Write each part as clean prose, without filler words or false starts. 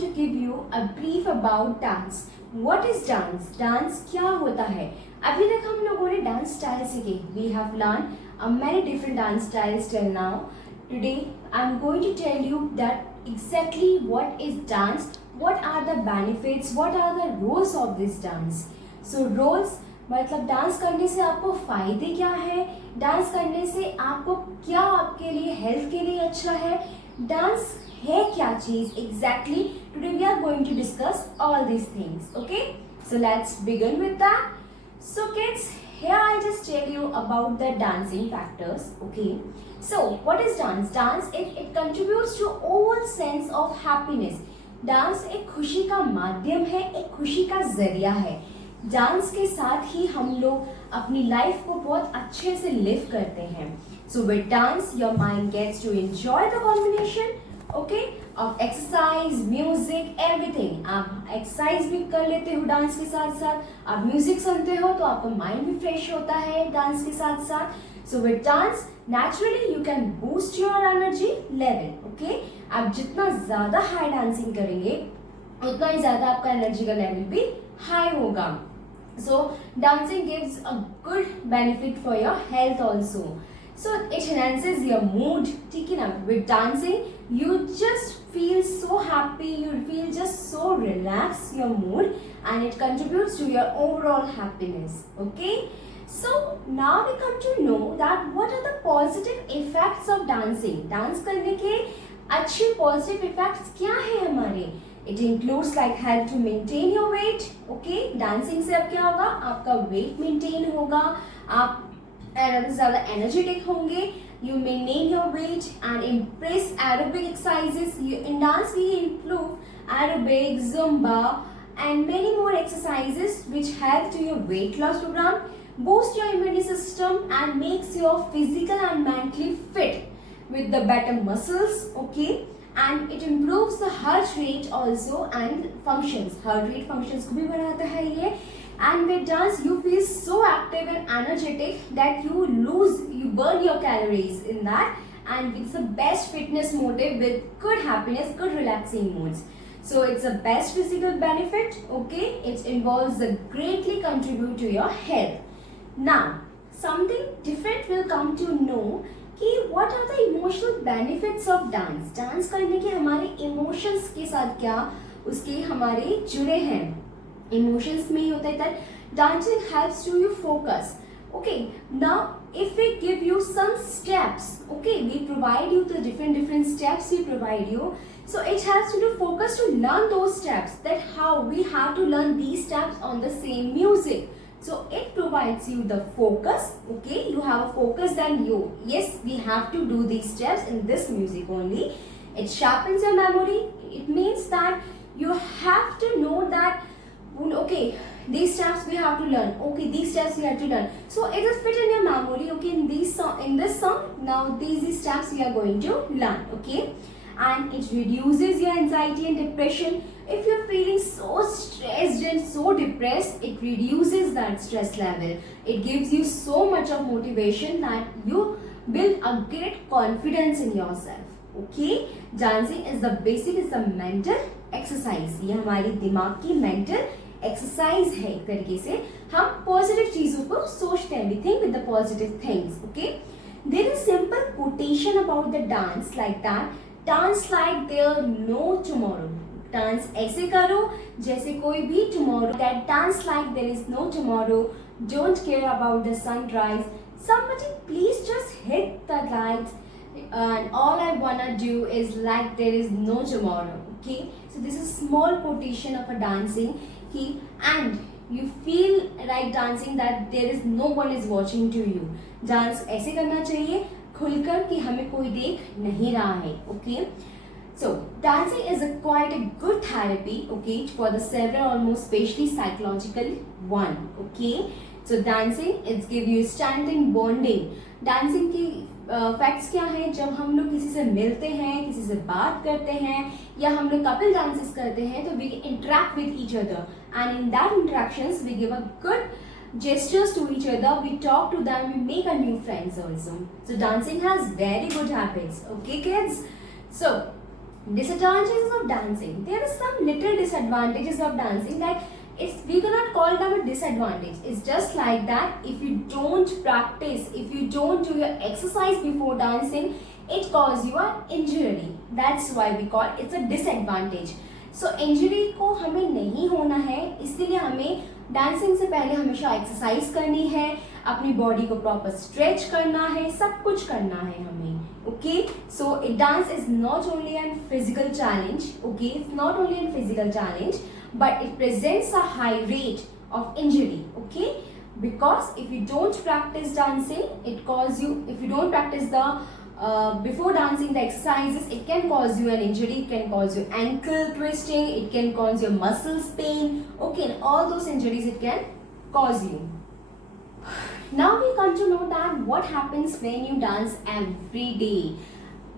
going to give you a brief about dance. What is dance? Dance क्या होता है? अभी तक हम लोगों ने dance style सीखे. We have learned many different dance styles till now. Today I'm going to tell you that exactly what is dance, what are the benefits, what are the roles of this dance. So roles मतलब dance करने से आपको फायदे क्या है, dance करने से आपको क्या आपके लिए हेल्थ के लिए अच्छा है, डांस है क्या चीज exactly. Today we are going to discuss all these things. Okay, so let's begin with that. So kids, here I just tell you about the dancing factors. Okay, so what is dance? Dance it contributes to overall sense of happiness. Dance एक खुशी का माध्यम है, एक खुशी का जरिया है. डांस के साथ ही हम लोग अपनी लाइफ को बहुत अच्छे से लिव करते हैं. So with dance your mind gets to enjoy the combination, okay, of exercise, music, everything. आप एक्सरसाइज भी कर लेते हो डांस के साथ साथ, आप म्यूजिक सुनते हो तो आपका माइंड भी फ्रेश होता है डांस के साथ साथ. सो with dance naturally you can boost your energy level. Okay, आप जितना ज्यादा हाई डांसिंग करेंगे उतना ही ज्यादा आपका एनर्जी का लेवल भी हाई होगा. So dancing gives a good benefit for your health also. So it enhances your mood. ठीक है ना? With dancing you just feel so happy, you feel just so relaxed your mood, and it contributes to your overall happiness. Okay? So now we come to know that what are the positive effects of dancing. Dance करने के अच्छे positive effects क्या है हमारे? It includes like help to maintain your weight. Okay, dancing से अब क्या होगा, आपका weight maintain होगा, आप ज़्यादा energetic होंगे, you maintain your weight and impress aerobic exercises. In dance we include aerobic, zumba and many more exercises which help to your weight loss program, boost your immune system and makes your physical and mentally fit with the better muscles. Okay, and it improves the heart rate also and functions. Heart rate functions को भी बढ़ाता है ये. And with dance you feel so active and energetic that you burn your calories in that, and it's the best fitness motive with good happiness, good relaxing moods. So it's the best physical benefit. Okay, it involves the greatly contribute to your health. Now something different will come to know कि what are the emotional benefits of dance. Dance करने के हमारे emotions के साथ क्या उसके हमारे जुड़े हैं. इमोशंस में ही होता है that dancing helps to you focus. Okay, now if we give you some steps, okay, we provide you the different steps we provide you, so it helps you to focus to learn those steps, that how we have to learn these steps on the same music. So it provides you the focus. Okay, you have a focus, then yes, we have to do these steps in this music only. It sharpens your memory. It means that you have to know that okay, these steps we have to learn. Okay, these steps we have to learn. So it is fit in your memory. Okay, in this song now these steps we are going to learn. Okay, and it reduces your anxiety and depression. If you're feeling so stressed and so depressed, it reduces that stress level. It gives you so much of motivation that you build a great confidence in yourself. Okay, dancing is the basic, is the mental exercise. ये हमारी दिमाग की mental exercise है. एक तरीके से हम positive चीजों को सोचते हैं. We think with the positive things. Okay, there is simple quotation about the dance like that. Dance like there no tomorrow. Dance ऐसे करो जैसे कोई भी tomorrow. That dance like there is no tomorrow. Don't care about the sunrise. Somebody please just hit the lights, and all I wanna do is like there is no tomorrow. Okay, so this is small quotation of a dancing key, and you feel like dancing that there is no one is watching to you. Dance ऐसे करना चाहिए खुलकर कि हमें कोई देख नहीं रहा है. Okay, so dancing is quite a good therapy. Okay, for the several almost especially psychological one. Okay, so dancing it give you strengthening bonding. Dancing की फैक्ट्स क्या है, जब हम लोग किसी से मिलते हैं, किसी से बात करते हैं, या हम लोग कपल डांसेस करते हैं, तो we interact with each other, and in that interactions we give a good gestures to each other, we talk to them, we make a new friends also. So dancing has very good habits. Okay kids, so Disadvantages of dancing. There are some little disadvantages of dancing that we cannot call them a disadvantage. It's just like that. If you don't practice, if you don't do your exercise before dancing, it causes you an injury. That's why we call it's a disadvantage. So injury को हमें नहीं होना है, इसलिए हमें dancing से पहले हमेशा एक्सरसाइज करनी है, अपनी बॉडी को प्रॉपर स्ट्रेच करना है, सब कुछ करना है हमें. Okay, so a dance is not only a physical challenge. Okay, it's not only a physical challenge, but it presents a high rate of injury. Okay, because if you don't practice dancing, it causes you. If you don't practice the before dancing the exercises, it can cause you an injury. It can cause you ankle twisting. It can cause your muscles pain. Okay, and all those injuries it can cause you. Now we come to know that what happens when you dance every day.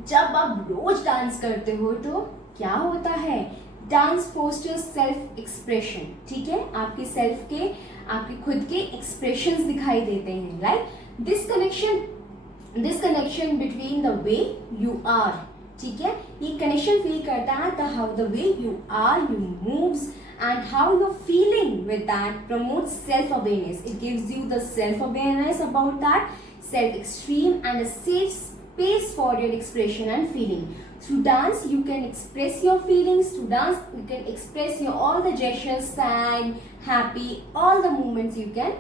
जब आप रोज dance करते हो तो क्या होता है? Dance fosters self expression. ठीक है, आपके सेल्फ के, आपके खुद के एक्सप्रेशंस दिखाई देते हैं. Right, this connection between the way you are. ठीक है, ये कनेक्शन फील करता है the how the way you are, you moves and how you're feeling with that promotes self-awareness. It gives you the self-awareness about that, self-esteem and a safe space for your expression and feeling. Through dance you can express your feelings. Through dance you can express your all the gestures, sad, happy, all the movements you can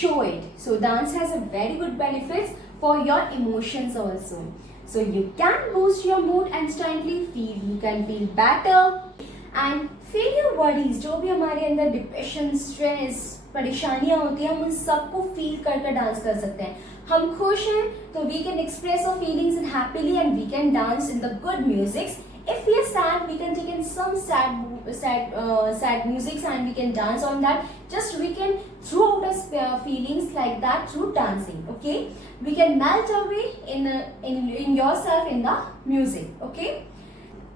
show it. So dance has a very good benefits for your emotions also. So you can boost your mood instantly, you can feel better and feel your worries. जो भी हमारे अंदर depression, stress, परेशानियां होती हैं, हम उन सबको फील कर डांस कर सकते हैं. हम खुश हैं तो we can express our feelings in happily and we can dance in the good musics. If we are sad, we can take in some sad musics and we can dance on that. Just we can throw out our feelings like that through dancing. Okay, we can melt away in yourself in the music. Okay.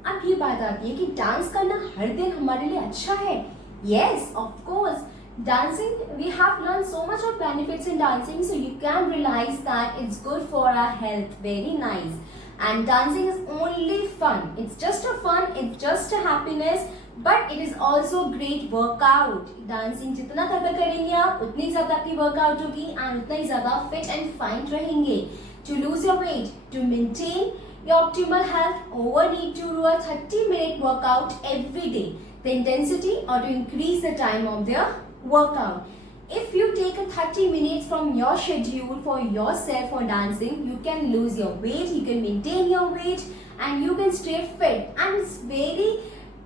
अब ये बात आती है कि dance करना हर दिन हमारे लिए अच्छा है. Yes, of course. Dancing, we have learned so much of benefits in dancing, so you can realize that it's good for our health. Very nice. And dancing is only fun. It's just a fun. It's just a happiness. But it is also great workout. Dancing जितना करेंगे आप, उतनी ज़्यादा आपकी workout होगी and उतना ही ज़्यादा fit and fine रहेंगे. To lose your weight, to maintain your optimal health, need to do a 30-minute workout every day. The intensity or to increase the time of their workout. If you take a 30 minutes from your schedule for yourself for dancing, you can lose your weight, you can maintain your weight and you can stay fit. And it's very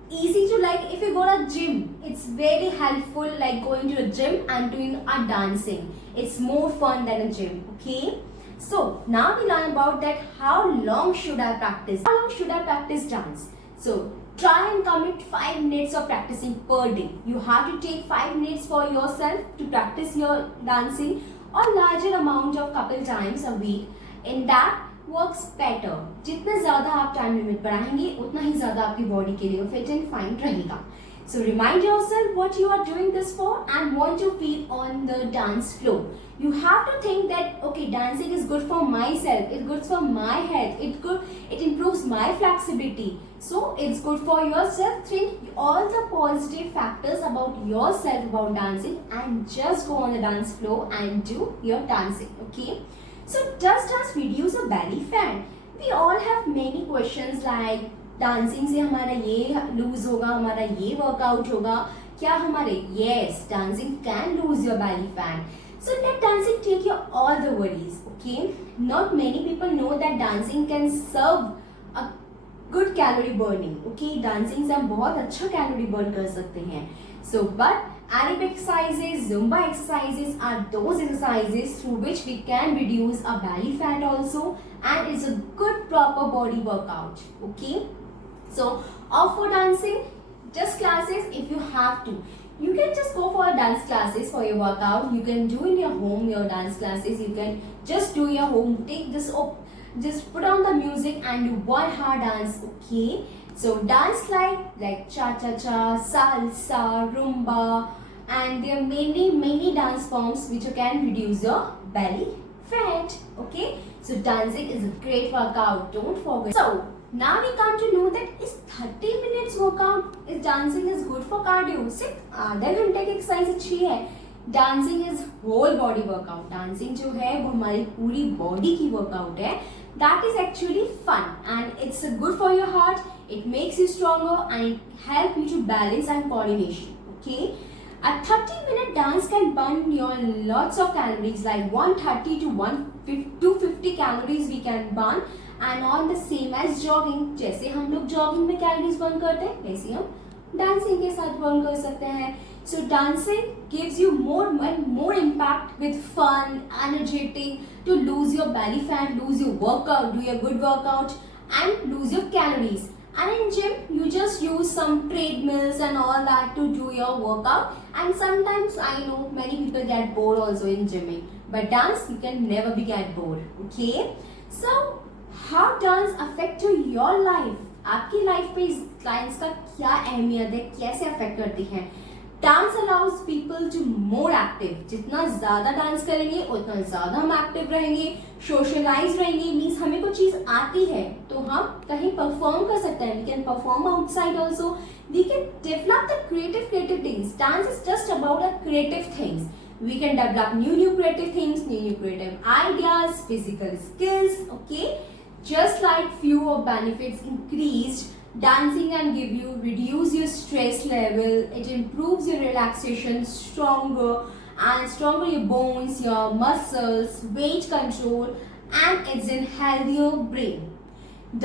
easy to, like, if you go to a gym, it's very helpful like going to a gym and doing a dancing. It's more fun than a gym. Okay. So now we learn about that how long should I practice? How long should I practice dance? So try and commit 5 minutes of practicing per day. You have to take 5 minutes for yourself to practice your dancing or larger amount of couple times a week. In that works better. जितने ज़्यादा आप time limit बढ़ाएंगे उतना ही ज़्यादा आपकी body के लिए fit and fine रहेगा. So remind yourself what you are doing this for and want to feel on the dance floor. You have to think that okay, dancing is good for myself, it's good for my health, it improves my flexibility. So it's good for yourself. Think all the positive factors about yourself about dancing and just go on the dance floor and do your dancing. Okay. So does dance reduce a belly fat? We all have many questions like dancing से हमारा ये loose होगा, हमारा ये workout होगा, क्या हमारे? Yes, dancing can lose your belly fat. So let dancing take your all the worries. Okay, not many people know that dancing can serve a good calorie burning. Okay, dancing से हम बहुत अच्छा calorie burn कर सकते हैं. So but aerobic exercises, Zumba exercises are those exercises through which we can reduce our belly fat also, and it's a good proper body workout. Okay. So opt for dancing, just classes if you have to. You can just go for dance classes for your workout. You can do in your home your dance classes. You can just do your home. Take this up, just put on the music and do 1 hour dance. Okay. So dance like cha-cha-cha, salsa, rumba, and there are many dance forms which can reduce your belly fat. Okay. So dancing is a great workout. Don't forget. So Now we come to know that is 30 minutes workout is dancing is good for cardio. सिर्फ आधे घंटे की exercise अच्छी है. Dancing is whole body workout. Dancing जो है वो हमारी पूरी बॉडी की वर्कआउट है. That is actually fun and it's good for your heart. It makes you stronger and it help you to balance and coordination. Okay. A 30-minute dance can burn your lots of calories like 130 to 250 calories we can burn and on the same as jogging. जैसे हम लोग jogging में calories burn करते हैं वैसे हम dancing के साथ burn कर सकते हैं. So dancing gives you more impact with fun, energetic to lose your belly fat, lose your workout, do your good workout and lose your calories. And in gym, you just use some treadmills and all that to do your workout. And sometimes I know many people get bored also in gymming. But dance, you can never be get bored. Okay? So, how dance affect to your life? आपकी life पे इस dance का क्या अहमियत है, कैसे affect करती है? Dance allows people to more active. जितना ज्यादा डांस करेंगे उतना ज्यादा हम एक्टिव रहेंगे, सोशलाइज रहेंगे. मीन्स हमें कोई चीज आती है तो हम कहीं परफॉर्म कर सकते हैं. We can perform outside also. We can develop the creative things. Dance is just about the creative things. We can develop new creative things, new creative ideas, physical skills. Okay, just like few of benefits increased. Dancing can give you reduce your stress level. It improves your relaxation, stronger your bones, your muscles, weight control, and it's in healthier brain.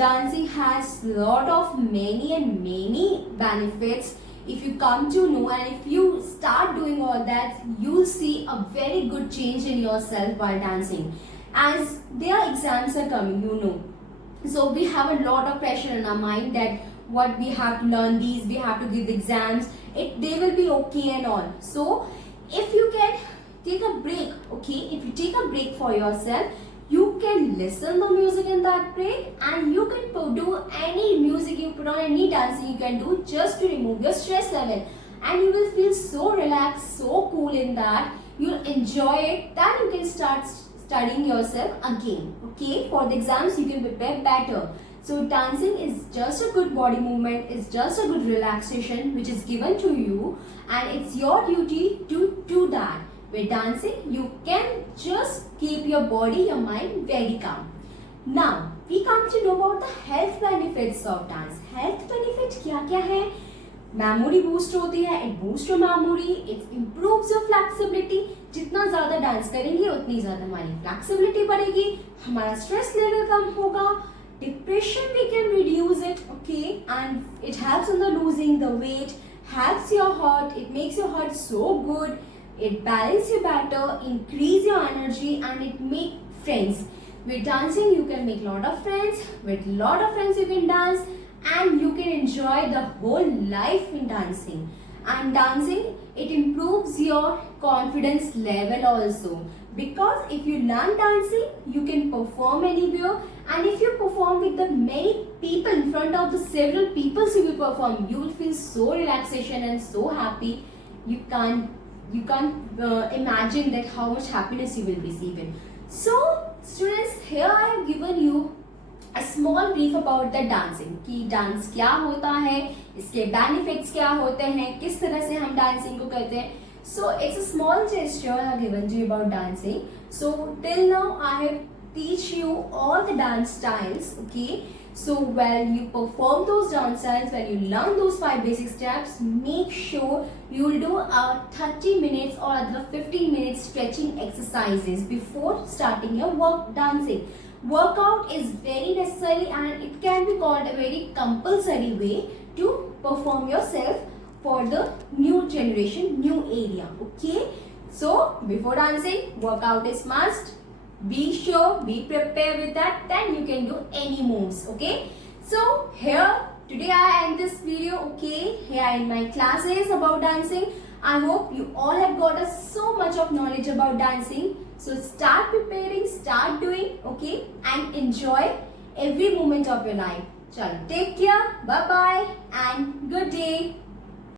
Dancing has lot of many benefits. If you come to know and if you start doing all that, you'll see a very good change in yourself while dancing. As their exams are coming, you know. So we have a lot of pressure in our mind that what we have to learn these, we have to give the exams. They will be okay and all. So if you can take a break, okay, if you take a break for yourself, you can listen the music in that break and you can do any music you put on, any dancing you can do just to remove your stress level. And you will feel so relaxed, so cool in that. You'll enjoy it. Then you can start studying yourself again. Okay, for the exams you can prepare better. So dancing is just a good body movement, it's just a good relaxation which is given to you and it's your duty to do that. With dancing you can just keep your body, your mind very calm. Now we come to know about the health benefits of dance. Health benefits क्या क्या है? Memory boost होती है. It boost your memory. It improves your flexibility. जितना ज्यादा dance करेंगे उतनी ज्यादा हमारी फ्लेक्सिबिलिटी बढ़ेगी, हमारा स्ट्रेस लेवल कम होगा. Depression we can reduce it. Okay, and it helps in the losing the weight, helps your heart. It makes your heart so good. It balances you better, increase your energy and it make friends. With dancing you can make lot of friends. With lot of friends you can dance and you can enjoy the whole life in dancing. And dancing, it improves your confidence level also. Because if you learn dancing, you can perform anywhere. And if you perform with the many people in front of the several people you will perform, you will feel so relaxation and so happy. You can't imagine that how much happiness you will receive it. So students, here I have given you a small brief about the dancing कि dance क्या होता है, इसके benefits क्या होते हैं, किस तरह से हम डांसिंग को करते हैं. So it's a small gesture I have given to you about dancing. So till now I have teach you all the dance styles. Okay, so while you perform those dance styles, when you learn those 5 basic steps, make sure you will do a 30 minutes or other 15 minutes stretching exercises before starting your dancing. Workout is very necessary and it can be called a very compulsory way to perform yourself for the new generation, new area. Okay, so before dancing, workout is must. Be sure, be prepared with that, then you can do any moves. Okay, so here today I end this video. Okay, here in my classes about dancing. I hope you all have got so much of knowledge about dancing. So start preparing, start doing. Okay, and enjoy every moment of your life. Chalo, take care, bye bye and good day.